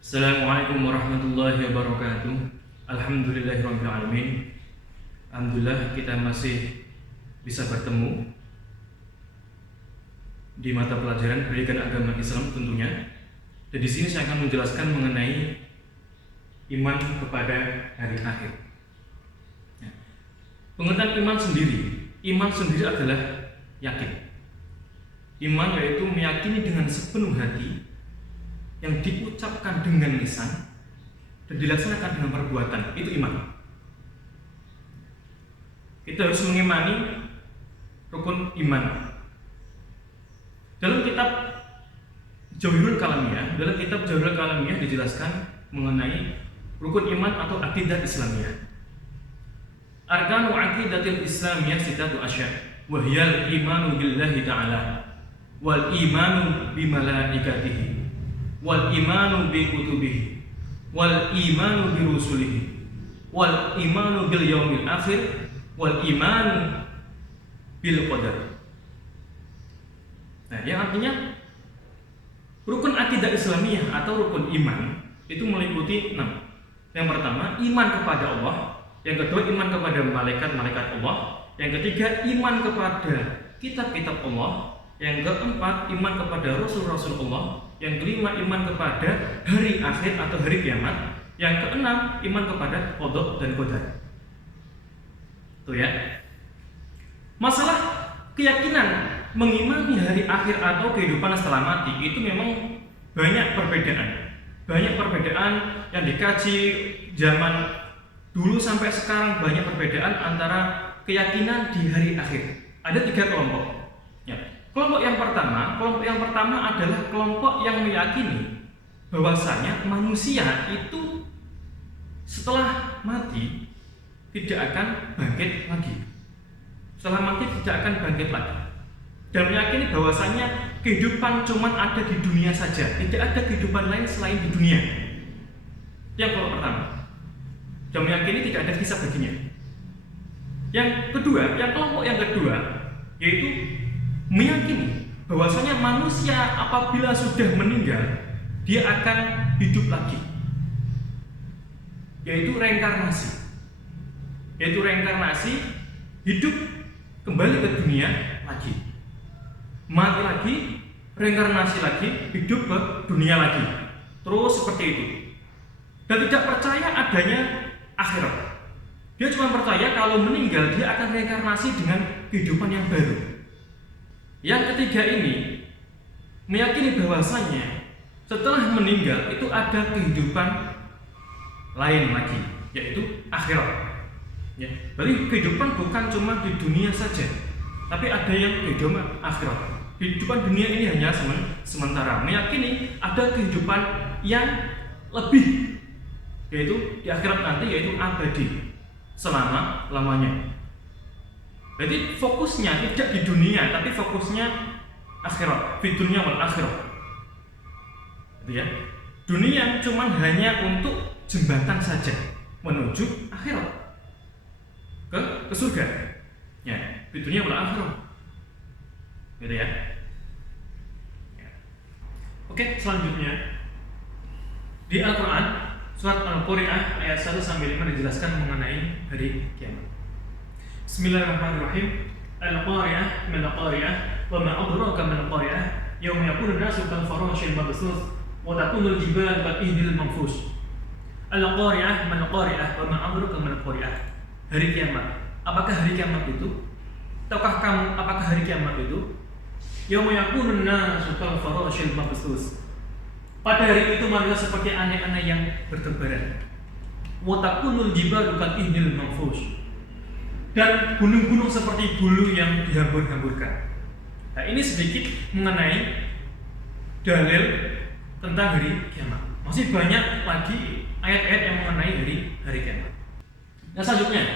Assalamualaikum warahmatullahi wabarakatuh. Alhamdulillahirabbil alamin. Alhamdulillah kita masih bisa bertemu di mata pelajaran pendidikan agama Islam tentunya. Dan di sini saya akan menjelaskan mengenai iman kepada hari akhir. Pengertian iman sendiri adalah yakin. Iman yaitu meyakini dengan sepenuh hati, yang diucapkan dengan lisan dan dilaksanakan dengan perbuatan, itu iman. Kita harus mengimani rukun iman. Dalam kitab Jawahirul Kalamiyah dijelaskan mengenai rukun iman atau akidah Islamiyah. Arkanu aqidatil Islamiyah sitatu asya, wa hiyal imanu billahi ta'ala, wal imanu bi malaikatihi, wal imanu bi kutubihi, wal imanu bi rusulihi, wal imanu bil yaumil akhir, wal imanu bil qadar. Nah, yang artinya rukun akidah Islamiyah atau rukun iman itu meliputi 6. Yang pertama, iman kepada Allah. Yang kedua, iman kepada malaikat-malaikat Allah. Yang ketiga, iman kepada kitab-kitab Allah. Yang keempat, iman kepada rasul-rasul Allah. Yang kelima, iman kepada hari akhir atau hari kiamat. Yang keenam, iman kepada qada dan qadar. Tuh ya. Masalah keyakinan mengimani hari akhir atau kehidupan setelah mati itu memang banyak perbedaan. Banyak perbedaan yang dikaji zaman dulu sampai sekarang, banyak perbedaan antara keyakinan di hari akhir. Ada 3 kelompok. Ya. Kelompok yang pertama adalah kelompok yang meyakini bahwasanya manusia itu setelah mati tidak akan bangkit lagi. Dan meyakini bahwasanya kehidupan cuma ada di dunia saja, tidak ada kehidupan lain selain di dunia. Yang kelompok pertama. Dan meyakini tidak ada hisab baginya. Kelompok yang kedua yaitu meyakini bahwasanya manusia apabila sudah meninggal dia akan hidup lagi, yaitu reinkarnasi, hidup kembali ke dunia lagi, mati lagi, reinkarnasi lagi, hidup ke dunia lagi, terus seperti itu. Dan tidak percaya adanya akhirat. Dia cuma percaya kalau meninggal dia akan reinkarnasi dengan kehidupan yang baru. Yang ketiga ini meyakini bahwasanya setelah meninggal itu ada kehidupan lain lagi, yaitu akhirat. Ya, berarti kehidupan bukan cuma di dunia saja, tapi ada yang kehidupan akhirat. Kehidupan dunia ini hanya sementara. Meyakini ada kehidupan yang lebih, yaitu di akhirat nanti, yaitu abadi selama-lamanya. Jadi fokusnya tidak di dunia, tapi fokusnya akhirat, fi dunya wal akhirah. Gitu ya. Dunia cuma hanya untuk jembatan saja menuju akhirat, ke surga. Ya, fi dunya wal akhirah. Gitu ya. Oke, selanjutnya di Al-Qur'an surat Al-Qari'ah ayat 1 sampai 5 dijelaskan mengenai hari kiamat. Bismillahirrahmanirrahim. Al-Qari'ah mal Qari'ah wa ma adraka mal Qari'ah yauma yakunu an-nasu kal farashil mabthus wa takunu al-jibalu kal ihdil manfush. Al-Qari'ah mal Qari'ah wa ma adraka mal Qari'ah. Hari kiamat. Apakah hari kiamat itu? Tahukah kamu apakah hari kiamat itu? Yauma yakunu an-nasu kal farashil mabthus. Pada hari itu manusia seperti anak-anak yang bertebaran. Wa takunul jibalu kal ihdil manfush. Dan gunung-gunung seperti bulu yang dihambur-hamburkan. Nah, ini sedikit mengenai dalil tentang hari kiamat. Masih banyak lagi ayat-ayat yang mengenai hari kiamat. Nah, selanjutnya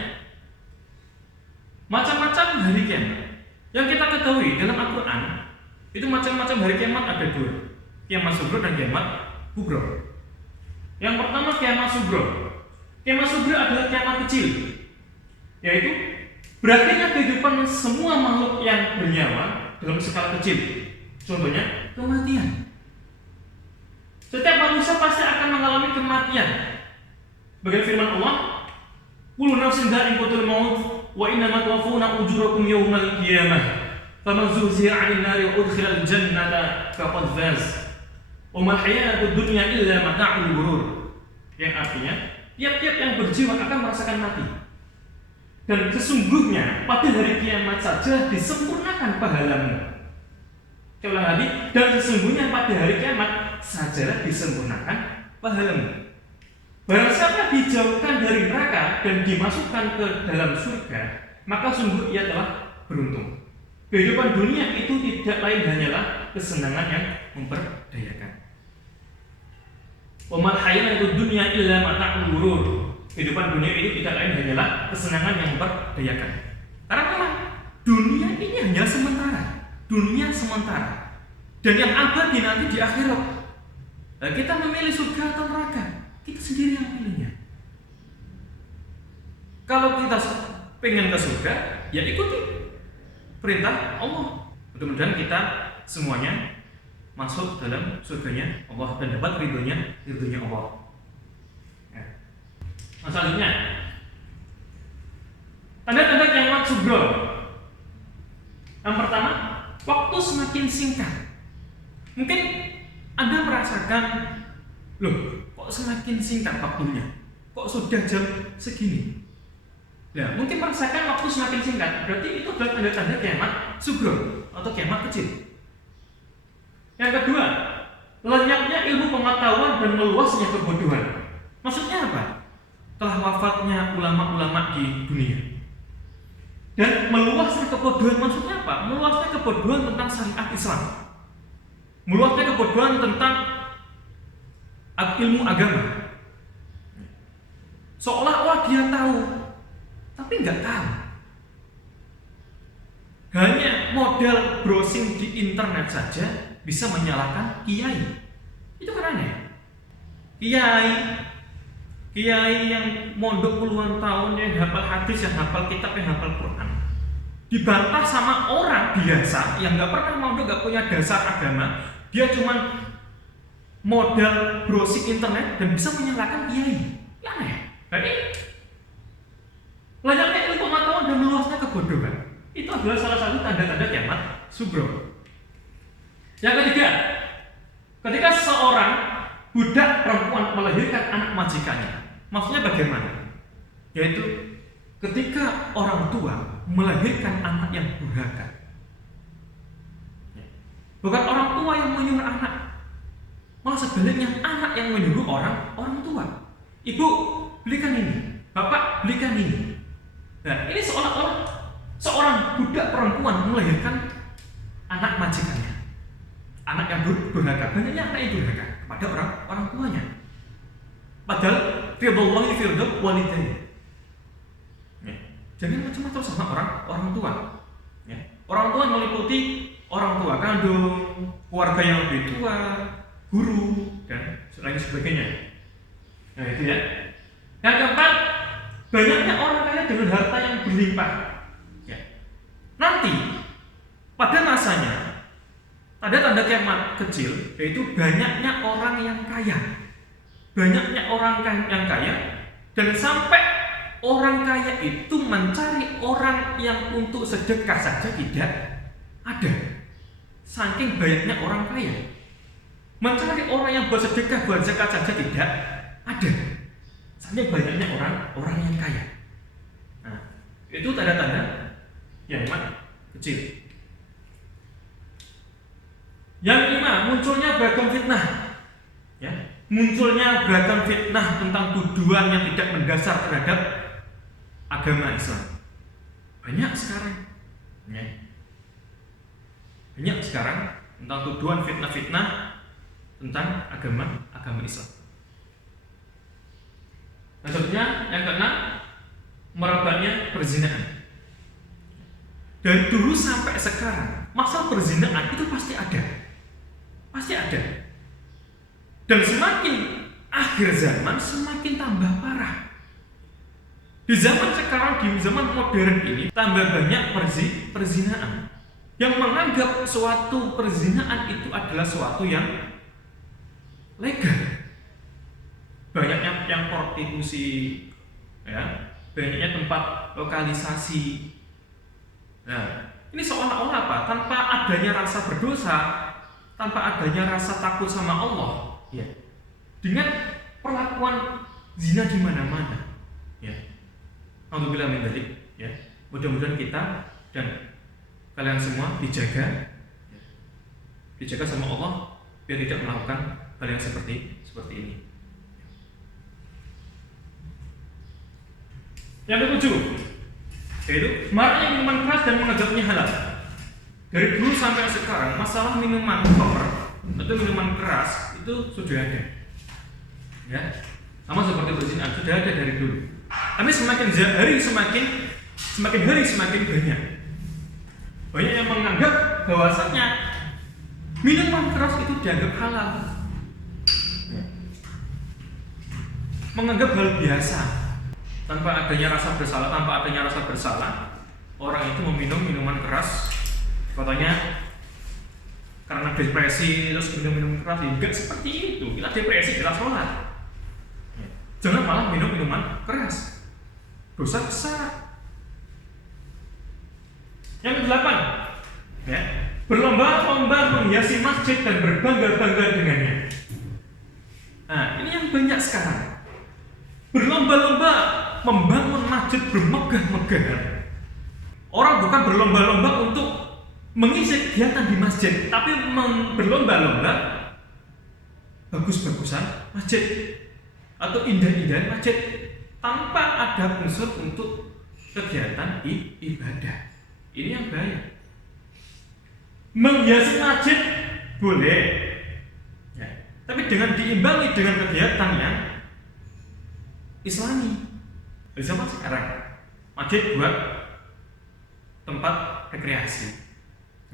macam-macam hari kiamat yang kita ketahui dalam Al-Quran. Itu macam-macam hari kiamat ada 2, kiamat sugro dan kiamat kubro. Yang pertama kiamat sugro. Kiamat sugro adalah kiamat kecil, yaitu berakhirnya kehidupan semua makhluk yang bernyawa dalam skala kecil. Contohnya kematian. Setiap manusia pasti akan mengalami kematian. Bagaimana firman Allah, kullu nafsin dha'iqatul maut wa innama tuwaffawna ujurakum yawmal qiyamah faman zuhziha 'anil nari wa udkhilal jannata faqad faz wa mal hayatud dunya illa mata'ul ghurur. Yang artinya tiap-tiap yang berjiwa akan merasakan mati, dan sesungguhnya pada hari kiamat saja disempurnakan pahalamu. Sekali lagi, dan sesungguhnya pada hari kiamat saja disempurnakan pahalamu. Barang siapa dijauhkan dari neraka dan dimasukkan ke dalam surga, maka sungguh ia telah beruntung. Kehidupan dunia itu tidak lain hanyalah kesenangan yang memperdayakan. Wa mal hayatud dunya illa mata'ul ghurur. Kehidupan dunia itu tidak lain hanyalah kesenangan yang memperdayakan. Karena memang dunia ini hanya sementara, dunia sementara, dan yang abadi nanti di akhirat. Nah, kita memilih surga atau neraka, kita sendiri yang memilihnya. Kalau kita pengen ke surga, ya ikuti perintah Allah. Mudah-mudahan kita semuanya masuk dalam surganya Allah dan dapat ridhonya Allah. Nah, selanjutnya, tanda-tanda kiamat subro. Yang pertama, waktu semakin singkat. Mungkin Anda merasakan, loh, kok semakin singkat waktunya? Kok sudah jam segini? Nah, mungkin merasakan waktu semakin singkat. Berarti itu adalah tanda-tanda kiamat subro atau kiamat kecil. Yang kedua, lenyapnya ilmu pengetahuan dan meluasnya kebodohan. Maksudnya apa? Telah wafatnya ulama-ulama di dunia. Dan meluasnya kebodohan maksudnya apa? Meluasnya kebodohan tentang syariat Islam. Meluasnya kebodohan tentang ilmu agama. Seolah-olah dia tahu, tapi nggak tahu. Hanya modal browsing di internet saja bisa menyalahkan kiai. Itu kan aneh. Kiai yang mondok puluhan tahun, yang hafal hadis, yang hafal kitab, yang hafal Quran, dibantah sama orang biasa yang nggak pernah mondok, nggak punya dasar agama. Dia cuma modal browsing internet dan bisa menyalahkan kiai. Aneh. Jadi lenyapnya ilmu pengetahuan dan meluasnya kebodohan itu adalah salah satu tanda-tanda kiamat subro. Yang ketiga, ketika seorang budak perempuan melahirkan anak majikannya. Maksudnya bagaimana? Yaitu ketika orang tua melahirkan anak yang durhaka. Bukan orang tua yang menyuruh anak, malah sebaliknya anak yang menyuruh orang tua. Ibu, belikan ini. Bapak, belikan ini. Nah, ini seolah-olah seorang budak perempuan melahirkan anak majikannya. Anak yang durhaka, banyaknya anak yang durhaka kepada orang tuanya. Padahal firdallahi firdaw walidain. Jangan macam-macam sama orang tua. Orang tua meliputi orang tua kandung, keluarga yang lebih tua, guru, dan lain sebagainya. Nah, itu ya. Yang keempat, banyaknya orang kaya dengan harta yang berlimpah. Nanti pada masanya ada tanda kiamat kecil, yaitu banyaknya orang yang kaya. Banyaknya orang yang kaya, dan sampai orang kaya itu mencari orang yang untuk sedekah saja tidak ada. Saking banyaknya orang kaya, mencari orang yang buat sedekah, buat zakat saja tidak ada. Saking banyaknya orang yang kaya. Nah, itu tanda-tanda kiamat kecil. Yang kelima, munculnya beragam fitnah. Munculnya beragam fitnah tentang tuduhan yang tidak mendasar terhadap agama Islam. Banyak sekarang. Banyak sekarang tentang tuduhan fitnah-fitnah tentang agama Islam. Selanjutnya, yang keenam, merebaknya perzinahan. Dari dulu sampai sekarang, masalah perzinahan itu pasti ada. Pasti ada. Dan semakin akhir zaman, semakin tambah parah. Di zaman sekarang, di zaman modern ini, tambah banyak perzinahan. Yang menganggap suatu perzinahan itu adalah suatu yang legal. Banyaknya yang prostitusi, ya, banyaknya tempat lokalisasi. Nah, ini seolah-olah apa? Tanpa adanya rasa berdosa, tanpa adanya rasa takut sama Allah, ya, dengan perlakuan zina di mana-mana, ya. Alhamdulillah min dzalik, ya. Mudah-mudahan kita dan kalian semua dijaga, ya, dijaga sama Allah biar tidak melakukan hal yang seperti ini. Yang ketujuh, yaitu maraknya minuman keras dan menganggapnya halal. Dari dulu sampai sekarang masalah minuman khamr atau minuman keras itu sudah ada, ya, sama seperti berzina sudah ada dari dulu. Tapi semakin hari semakin banyak yang menganggap bahwasanya minuman keras itu dianggap halal, ya. Menganggap hal biasa. Tanpa adanya rasa bersalah, orang itu meminum minuman keras, katanya karena depresi terus minum minuman keras. Enggak seperti itu. Kita depresi kita sholat. Jangan malah minum minuman keras. Dosa besar. Yang kedelapan, ya, berlomba-lomba menghiasi masjid dan berbangga-bangga dengannya. Nah, ini yang banyak sekarang. Berlomba-lomba membangun masjid bermegah-megahan. Orang bukan berlomba-lomba untuk mengisi kegiatan di masjid, tapi berlomba-lomba bagus-bagusan masjid atau indah-indahan masjid tanpa ada unsur untuk kegiatan ibadah. Ini yang bahaya. Menghiasi masjid boleh, ya, tapi dengan diimbangi dengan kegiatan yang Islami. Zaman sekarang masjid buat tempat rekreasi,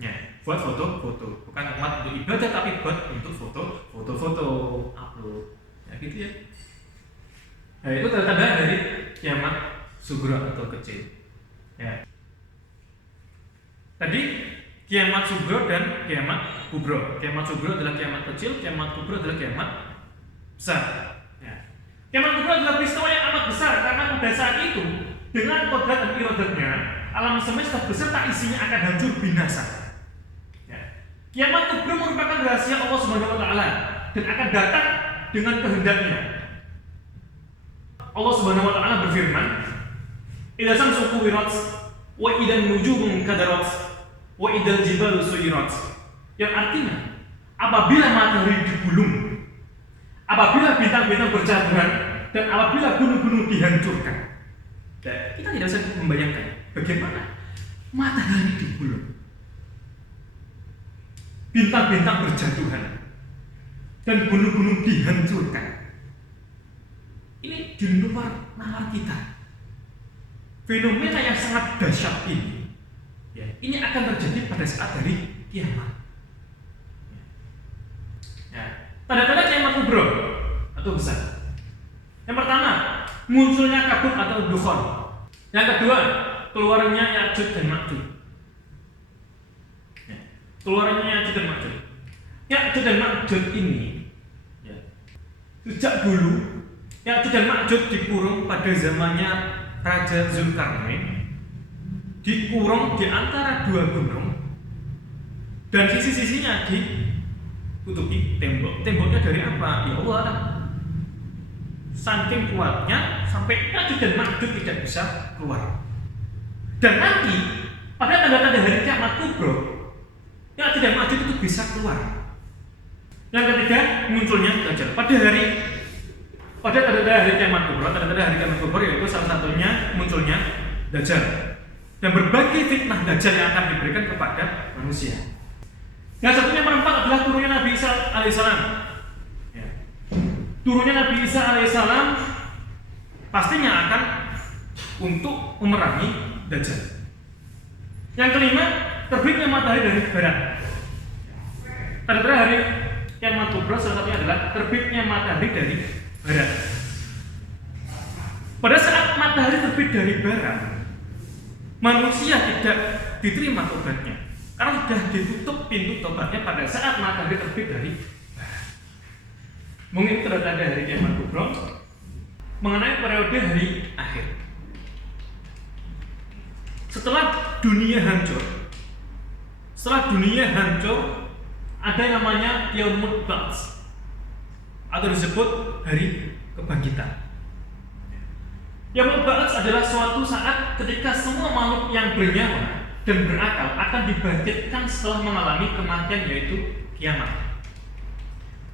ya, buat foto-foto, bukan tempat untuk ibadah tapi buat untuk foto-foto upload, ya gitu ya. Nah, itu tanda dari kiamat sughra atau kecil, ya. Tadi kiamat sughra dan kiamat kubra. Kiamat sughra adalah kiamat kecil, kiamat kubra adalah kiamat besar. Kiamat kubra adalah peristiwa yang amat besar karena pada saat itu dengan kodrat dan iradatnya alam semesta beserta isinya akan hancur binasa. Ya. Kiamat kubra merupakan rahasia Allah Subhanahu wa taala dan akan datang dengan kehendaknya. Allah Subhanahu wa taala berfirman, "Idza samsu kuwirat wa idan nujumu kadarat wa idal jibalu suyirat." Yang artinya, apabila matahari digulung, apabila bintang-bintang berjatuhan, dan apabila gunung-gunung dihancurkan. Dan kita tidak bisa membayangkan bagaimana matahari digulung, bintang-bintang berjatuhan, dan gunung-gunung dihancurkan. Ini di luar nalar kita. Fenomena yang sangat dahsyat ini, ya, ini akan terjadi pada saat hari kiamat. Ya. Tanda-tanda kiamat kubra atau besar. Yang pertama, munculnya kabut atau dukhon. Yang kedua, keluarnya Ya'juj dan Ma'juj. Ya. Keluarnya Ya'juj dan Ma'juj. Ya'juj dan Ma'juj ini, ya, sejak dulu Ya'juj dan Ma'juj dikurung pada zamannya Raja Zulkarnain, dikurung di antara dua gunung dan sisi-sisinya ditutupi tembok. Temboknya dari apa? Ya Allah, saking kuatnya sampai Ya'juj dan Ma'juj tidak bisa keluar. Dan nanti pada tanda-tanda hari kiamat kubra, Ya'juj dan Ma'juj itu bisa keluar. Yang ketiga, munculnya Dajjal. Pada tanda-tanda hari kiamat kubra, yaitu salah satunya munculnya Dajjal dan berbagai fitnah Dajjal yang akan diberikan kepada manusia. Yang satunya perempat adalah turunnya Nabi Isa alaihissalam. Ya. Turunnya Nabi Isa alaihissalam pastinya akan untuk memerangi Dajjal. Yang kelima, terbitnya matahari dari barat. Tanda-tanda hari kiamat kubra salah satunya adalah terbitnya matahari dari barat. Pada saat matahari terbit dari barat, manusia tidak diterima tobatnya karena sudah ditutup pintu tobatnya pada saat matahari terbit dari barat. Mungkin terdapat hari kiamat kubra mengenai periode hari akhir. Setelah dunia hancur, ada yang namanya Yaumul Ba'ts atau disebut hari kebangkitan. Yaumul Ba'ts adalah suatu saat ketika semua makhluk yang bernyawa dan berakal akan dibangkitkan setelah mengalami kematian, yaitu kiamat.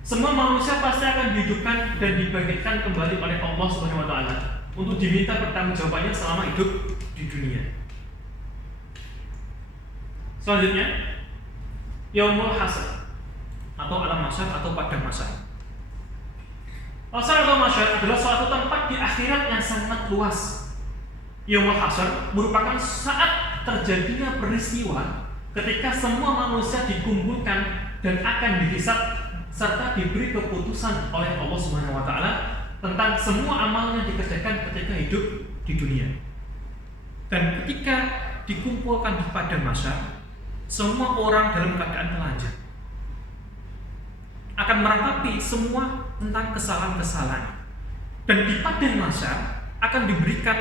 Semua manusia pasti akan dihidupkan dan dibangkitkan kembali oleh Allah Subhanahu wa taala untuk diminta pertanggungjawabannya selama hidup di dunia. Selanjutnya, Yaumul Hasyr atau alam mahsyar atau padang mahsyar. Mahsyar atau mahsyar adalah suatu tempat di akhirat yang sangat luas. Yaumul Hasyr merupakan saat terjadinya peristiwa ketika semua manusia dikumpulkan dan akan dihisab serta diberi keputusan oleh Allah Subhanahu wa taala tentang semua amal yang dikerjakan ketika hidup di dunia. Dan ketika dikumpulkan di padang mahsyar, semua orang dalam keadaan telanjang akan meratapi semua tentang kesalahan-kesalahan. Dan di padang mahsyar akan diberikan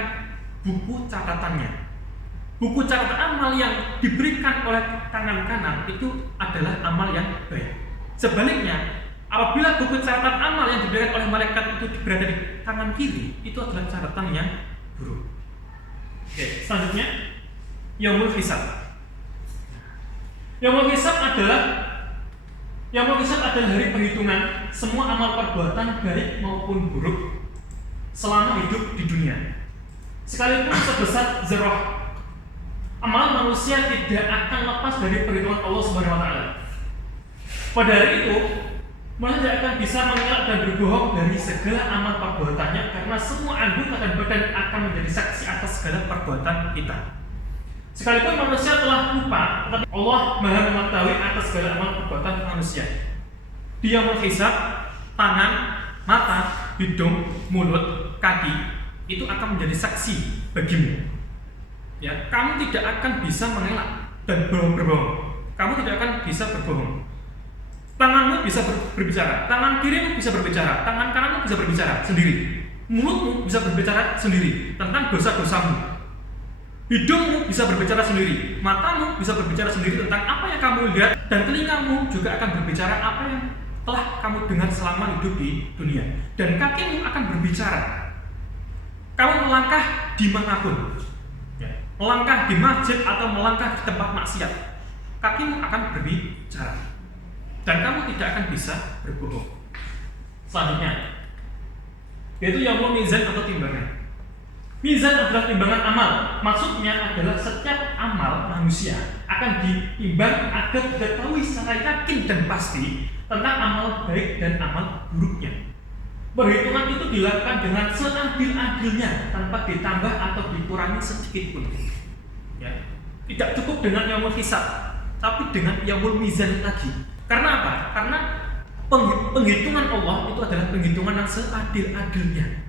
buku catatannya. Buku catatan amal yang diberikan oleh tangan kanan itu adalah amal yang baik. Sebaliknya, apabila buku catatan amal yang diberikan oleh malaikat itu berada di tangan kiri, itu adalah catatan yang buruk. Oke, selanjutnya Yaumul Hisab. Yaumul Hisab adalah hari penghitungan semua amal perbuatan baik maupun buruk selama hidup di dunia. Sekalipun sebesar zarah, amal manusia tidak akan lepas dari perhitungan Allah Subhanahu wa taala. Pada hari itu, manusia tidak akan bisa mengelak dan berbohong dari segala amal perbuatannya karena semua anggota dan badan akan menjadi saksi atas segala perbuatan kita. Sekalipun manusia telah lupa, tetapi Allah Maha mengetahui atas segala amal perbuatan manusia. Di Yaumul Hisab, tangan, mata, hidung, mulut, kaki itu akan menjadi saksi bagimu. Ya, kamu tidak akan bisa mengelak dan berbohong. Kamu tidak akan bisa berbohong. Tanganmu bisa berbicara, tangan kirimu bisa berbicara, tangan kananmu bisa berbicara sendiri. Mulutmu bisa berbicara sendiri tentang dosa-dosamu. Hidungmu bisa berbicara sendiri, matamu bisa berbicara sendiri tentang apa yang kamu lihat, dan telingamu juga akan berbicara apa yang telah kamu dengar selama hidup di dunia. Dan kakimu akan berbicara. Kamu melangkah dimanapun, melangkah di masjid atau melangkah di tempat maksiat, kakimu akan berbicara. Dan kamu tidak akan bisa berbohong. Selanjutnya, yaitu Yaumul Mizan atau timbangan. Mizan adalah timbangan amal. Maksudnya adalah setiap amal manusia akan ditimbang agar diketahui secara yakin dan pasti tentang amal baik dan amal buruknya. Perhitungan itu dilakukan dengan seadil-adilnya tanpa ditambah atau dikurangi sedikit pun. Ya. Tidak cukup dengan Yaumul Hisab, tapi dengan Yaumul Mizan lagi. Karena apa? Karena penghitungan Allah itu adalah penghitungan yang seadil-adilnya.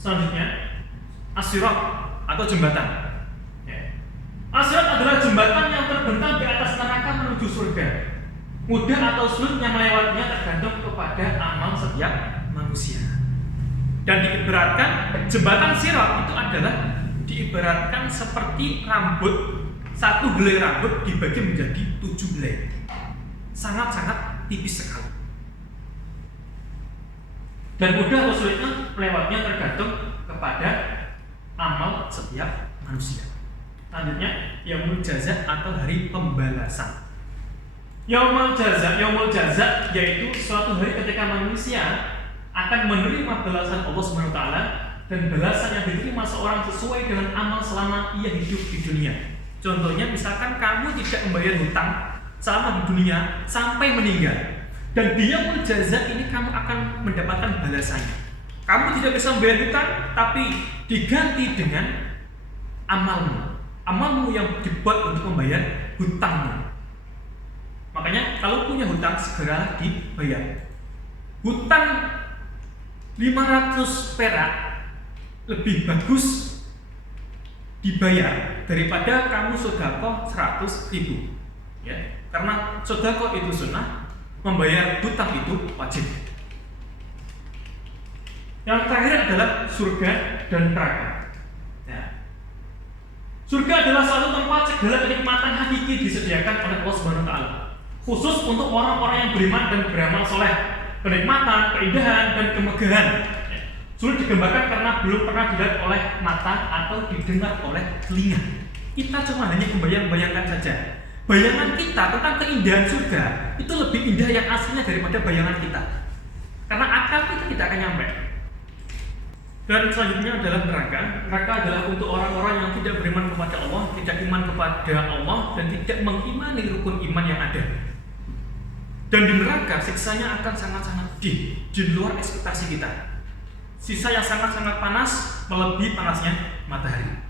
Selanjutnya, As-Sirat atau jembatan. As-Sirat adalah jembatan yang terbentang di atas neraka menuju surga. Mudah atau sulitnya melewatinya tergantung kepada amal setiap manusia. Dan diibaratkan jembatan Sirat itu adalah diibaratkan seperti rambut. Satu helai rambut dibagi menjadi 7 helai. Sangat-sangat tipis sekali. Dan mudah atau sulitnya melewatnya tergantung kepada amal setiap manusia. Selanjutnya, Yaumul Jaza atau hari pembalasan. Yaumul Jaza yaitu suatu hari ketika manusia akan menerima balasan Allah Subhanahu wa taala, dan balasan yang diterima seorang sesuai dengan amal selama ia hidup di dunia. Contohnya, misalkan kamu tidak membayar hutang selama di dunia sampai meninggal, dan di Yaumul Jaza ini kamu akan mendapatkan balasannya. Kamu tidak bisa membayar hutang, tapi diganti dengan amalmu yang dibuat untuk membayar hutangmu. Makanya kalau punya hutang segera dibayar. Hutang 500 perak lebih bagus dibayar daripada kamu sedekah 100.000, ya. Karena sedekah itu sunnah, membayar hutang itu wajib. Yang terakhir adalah surga dan neraka. Ya. Surga adalah suatu tempat segala kenikmatan hakiki disediakan oleh Allah Subhanahu wa taala. Khusus untuk orang-orang yang beriman dan beramal soleh. Kenikmatan, keindahan, dan kemegahan sulit digambarkan karena belum pernah dilihat oleh mata atau didengar oleh telinga. Kita cuma hanya membayang-bayangkan saja. Bayangan kita tentang keindahan surga itu lebih indah yang aslinya daripada bayangan kita. Karena akal kita tidak akan nyampe. Dan selanjutnya adalah neraka. Neraka adalah untuk orang-orang yang tidak beriman kepada Allah, tidak iman kepada Allah, dan tidak mengimani rukun iman yang ada. Dan di neraka siksanya akan sangat-sangat pedih, di luar ekspektasi kita. Sisa yang sangat-sangat panas, melebihi panasnya matahari.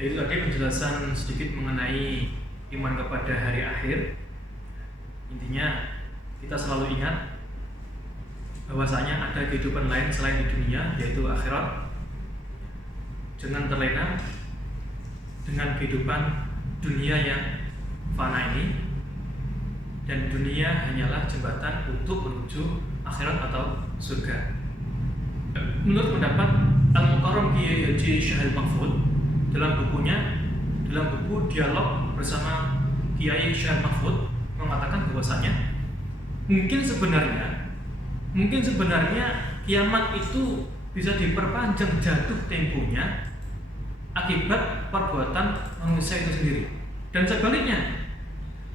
Itu tadi penjelasan sedikit mengenai iman kepada hari akhir. Intinya kita selalu ingat bahwasanya ada kehidupan lain selain di dunia, yaitu akhirat. Jangan terlena dengan kehidupan dunia yang fana ini. Dan dunia hanyalah jembatan untuk menuju akhirat atau surga. Menurut pendapat Al-Mukarram Kiai Haji Syahil Mahfud dalam buku Dialog bersama Kiai Syahil Mahfud mengatakan bahwasanya mungkin sebenarnya kiamat itu bisa diperpanjang jatuh temponya akibat perbuatan manusia itu sendiri. Dan sebaliknya,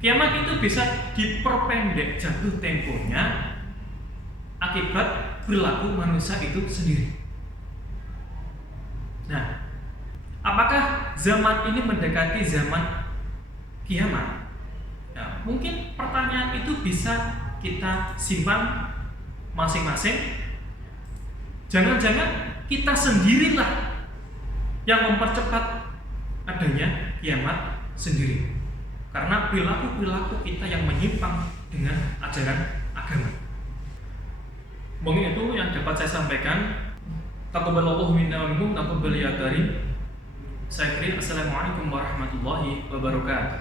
kiamat itu bisa diperpendek jatuh temponya akibat perilaku manusia itu sendiri. Nah, apakah zaman ini mendekati zaman kiamat? Nah, mungkin pertanyaan itu bisa kita simpan masing-masing. Jangan-jangan kita sendirilah yang mempercepat adanya kiamat sendiri. Karena perilaku-perilaku kita yang menyimpang dengan ajaran agama. Mungkin itu yang dapat saya sampaikan. Taqabbalallahu minna wa minkum, taqabbal ya karim. Saya kira assalamualaikum warahmatullahi wabarakatuh.